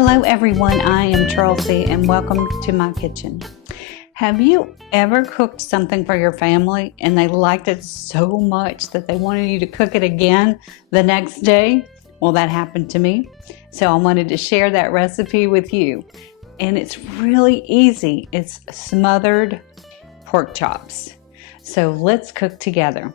Hello everyone, I am Chelsea and welcome to my kitchen. Have you ever cooked something for your family and they liked it so much that they wanted you to cook it again the next day? Well, that happened to me. So I wanted to share that recipe with you. And it's really easy. It's smothered pork chops. So let's cook together.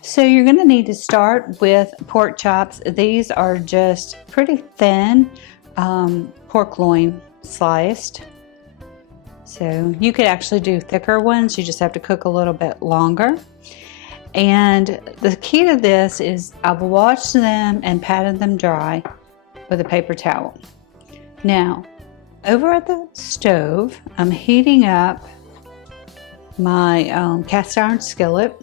So you're going to need to start with pork chops. These are just pretty thin pork loin sliced. So you could actually do thicker ones. You just have to cook a little bit longer. And the key to this is I've washed them and patted them dry with a paper towel. Now, over at the stove, I'm heating up my cast iron skillet.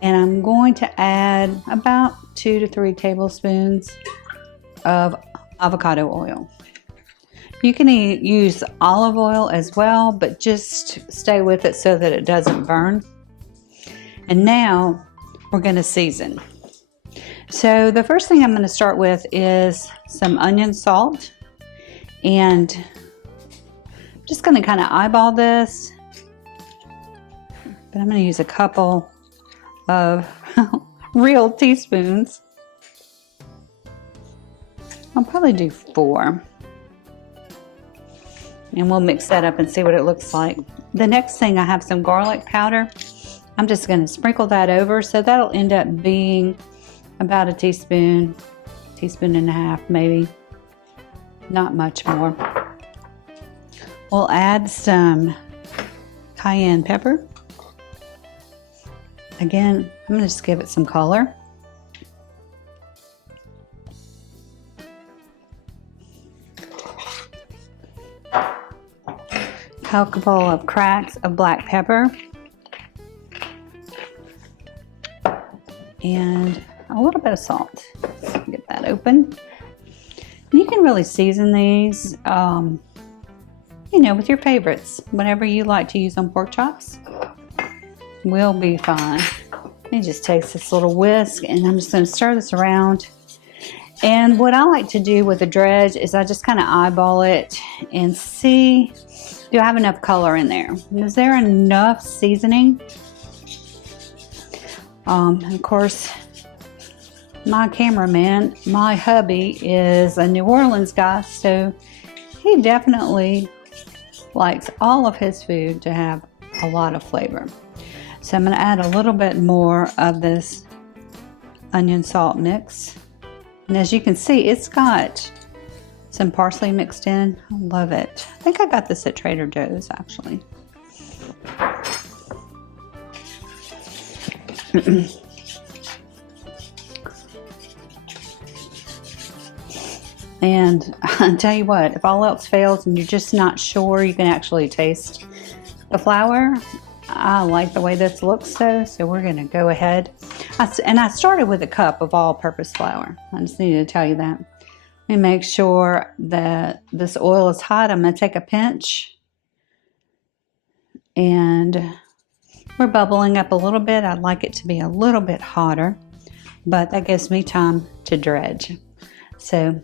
And I'm going to add about 2 to 3 tablespoons of avocado oil. You can use olive oil as well, but just stay with it so that it doesn't burn. And now we're going to season. So the first thing I'm going to start with is some onion salt. And I'm just going to kind of eyeball this. But I'm going to use a couple of real teaspoons. I'll probably do 4. And we'll mix that up and see what it looks like. The next thing, I have some garlic powder. I'm just going to sprinkle that over, so that'll end up being about a teaspoon and a half maybe. Not much more. We'll add some cayenne pepper. Again, I'm going to just give it some color. Couple of cracks of black pepper. And a little bit of salt. Let's get that open. You can really season these, with your favorites. Whatever you like to use on pork chops will be fine. It just takes this little whisk, and I'm just going to stir this around. And what I like to do with a dredge is I just kind of eyeball it and see, do I have enough color in there? Is there enough seasoning? Of course, my cameraman, my hubby, is a New Orleans guy, so he definitely likes all of his food to have a lot of flavor. So I'm going to add a little bit more of this onion salt mix. And as you can see, it's got some parsley mixed in. I love it. I think I got this at Trader Joe's actually. And I'll tell you what, if all else fails and you're just not sure, you can actually taste the flour. I like the way this looks though, so we're going to go ahead. I started with a cup of all-purpose flour. I just needed to tell you that. Let me make sure that this oil is hot. I'm going to take a pinch. And we're bubbling up a little bit. I'd like it to be a little bit hotter, but that gives me time to dredge. So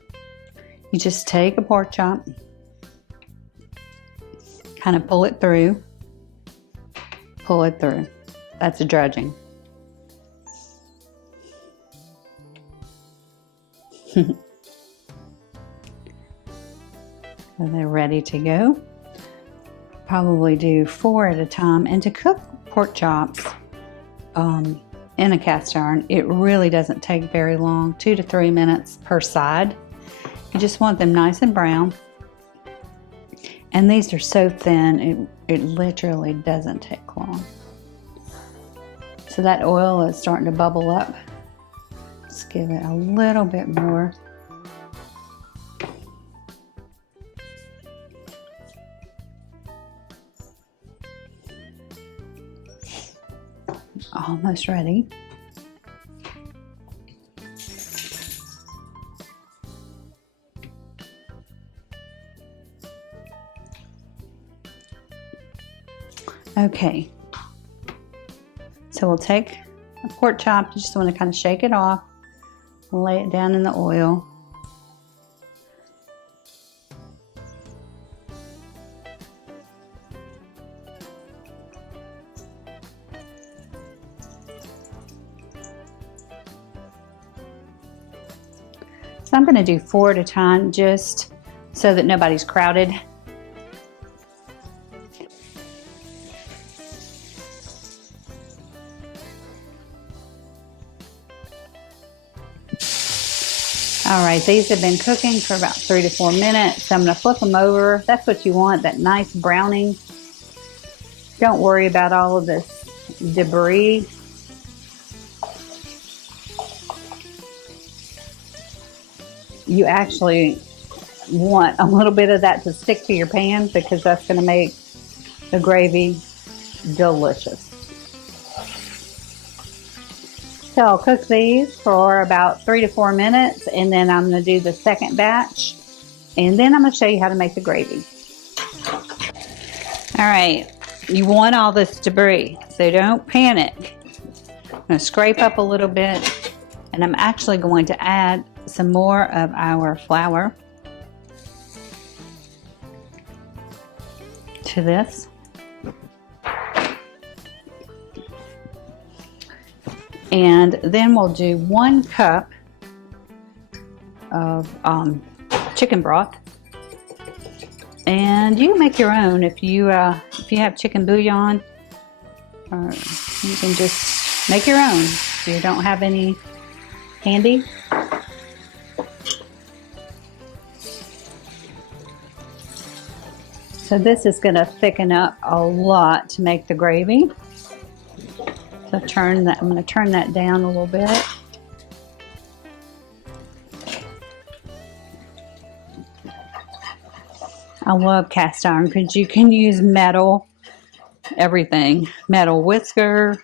you just take a pork chop, kind of pull it through. Pull it through. That's a dredging. So they're ready to go. Probably do 4 at a time. And to cook pork chops in a cast iron, it really doesn't take very long, 2 to 3 minutes per side. You just want them nice and brown. And these are so thin, it literally doesn't take long. So that oil is starting to bubble up. Let's give it a little bit more. Almost ready. Okay, so we'll take a pork chop. You just want to kind of shake it off, lay it down in the oil. So I'm going to do 4 at a time just so that nobody's crowded. All right, these have been cooking for about 3 to 4 minutes. So I'm going to flip them over. That's what you want, that nice browning. Don't worry about all of this debris. You actually want a little bit of that to stick to your pan because that's going to make the gravy delicious. So I'll cook these for about 3 to 4 minutes, and then I'm going to do the second batch, and then I'm going to show you how to make the gravy. All right, you want all this debris, so don't panic. I'm going to scrape up a little bit, and I'm actually going to add some more of our flour to this. And then we'll do 1 cup of chicken broth, and you can make your own if you have chicken bouillon, or you can just make your own if you don't have any handy. So this is going to thicken up a lot to make the gravy. So I'm going to turn that down a little bit. I love cast iron because you can use metal, everything. Metal whisker.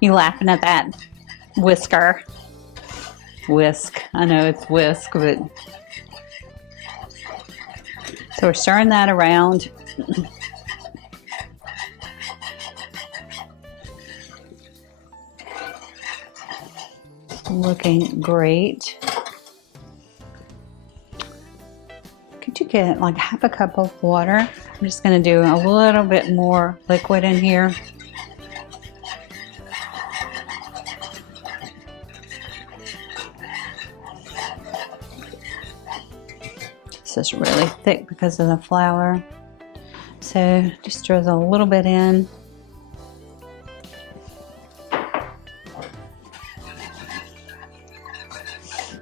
You laughing at that? Whisker. Whisk. I know it's whisk, but... So we're stirring that around. Looking great. Could you get like half a cup of water? I'm just going to do a little bit more liquid in here. This is really thick because of the flour. So just throw a little bit in.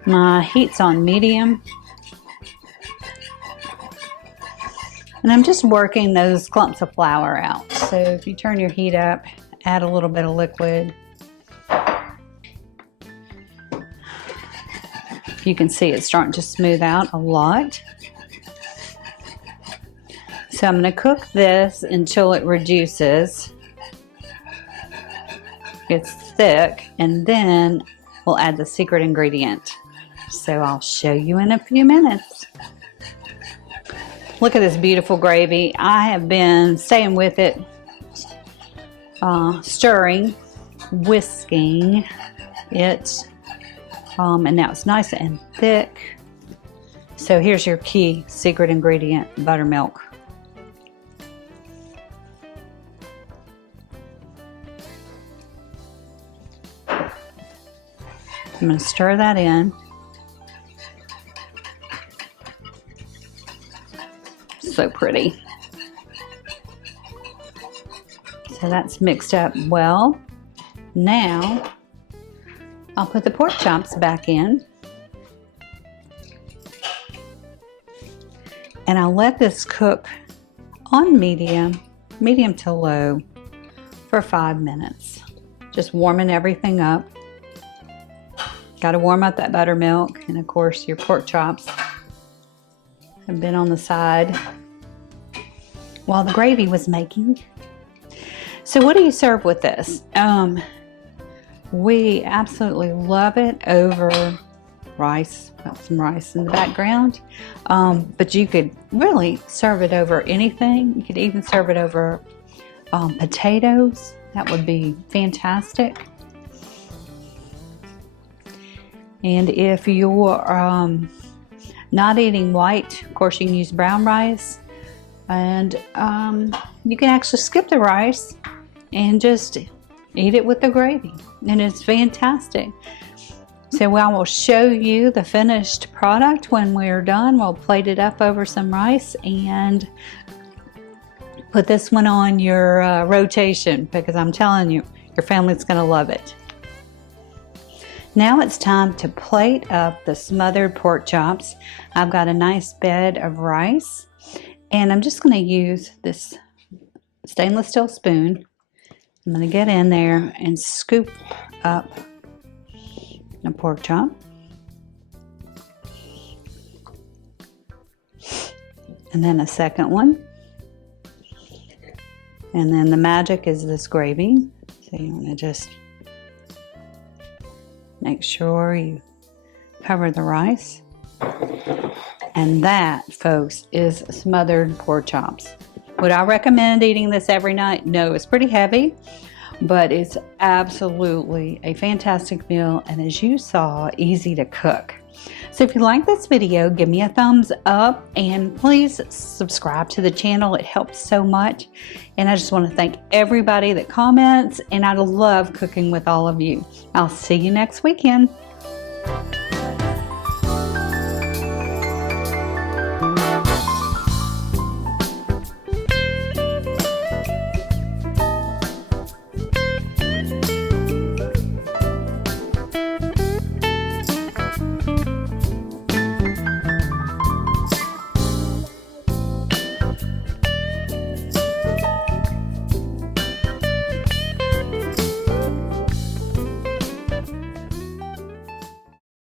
My heat's on medium. And I'm just working those clumps of flour out. So if you turn your heat up, add a little bit of liquid. You can see it's starting to smooth out a lot. So I'm going to cook this until it reduces, gets thick, and then we'll add the secret ingredient. So I'll show you in a few minutes. Look at this beautiful gravy. I have been staying with it, stirring, whisking it, and now it's nice and thick. So here's your key secret ingredient, buttermilk. I'm going to stir that in. So pretty. So that's mixed up well. Now I'll put the pork chops back in. And I'll let this cook on medium to low for 5 minutes. Just warming everything up. Got to warm up that buttermilk, and of course your pork chops have been on the side while the gravy was making. So what do you serve with this? We absolutely love it over rice. Got some rice in the background, but you could really serve it over anything. You could even serve it over potatoes. That would be fantastic. And if you're not eating white, of course you can use brown rice, and you can actually skip the rice and just eat it with the gravy, and it's fantastic. So I will show you the finished product when we're done. We'll plate it up over some rice and put this one on your rotation, because I'm telling you, your family's gonna love it. Now it's time to plate up the smothered pork chops. I've got a nice bed of rice, and I'm just gonna use this stainless steel spoon. I'm gonna get in there and scoop up a pork chop. And then a second one. And then the magic is this gravy. So you want to just make sure you cover the rice. And that, folks, is smothered pork chops. Would I recommend eating this every night? No, it's pretty heavy, but it's absolutely a fantastic meal, and as you saw, easy to cook. So if you like this video, give me a thumbs up, and please subscribe to the channel. It helps so much. And I just want to thank everybody that comments, and I love cooking with all of you. I'll see you next weekend.